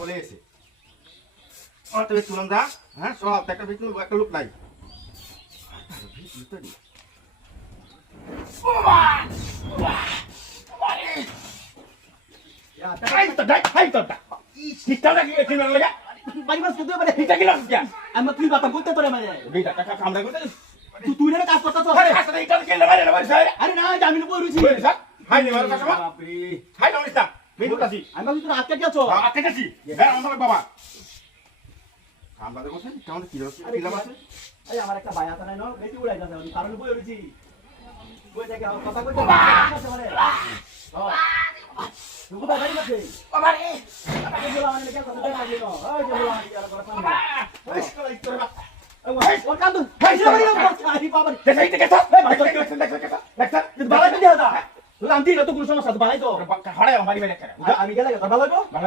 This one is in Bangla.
চলে এসে তবে তুলাম দা হ্যাঁ সব একটা ভিতরে একটা লোক নাই তুই না কাজ করতেছ আরে না আমি বলছি হাই নে মারো কাসমা হাই নাও নিস্তা মেদুতাছি আমি ভাবছি তুমি আটকে গেছো আটকে গেছি হ্যাঁ আমার বাবা কামবাদে বসেন কেমন কি রসি কিলাম আছে আরে আমার একটা ভাই আছে না বেশি উড়াই যাচ্ছে আমি কারণে বই রইছি বই দেখে কথা কইতে আছে মানে তুমি তো বাড়ি গেছে বাবা রে এই বলা মানে কি কথা দেখা দিনো ওই যে বলা মানে কি আর কথা না ওই স্কুল ইস্তরে বা ওই কান্দু ভাই বাড়ি গেছে আরে বাবা দেখাই থেকে তো ভাই তো কি হচ্ছে দেখছ বালাই তো দিয়া দা তুই আনতি না তো কোনো সমস্যা তো বালাই তো হাড়ে আমার বাড়ি বাইরে আমি গেলে ভালো হইবো ভালো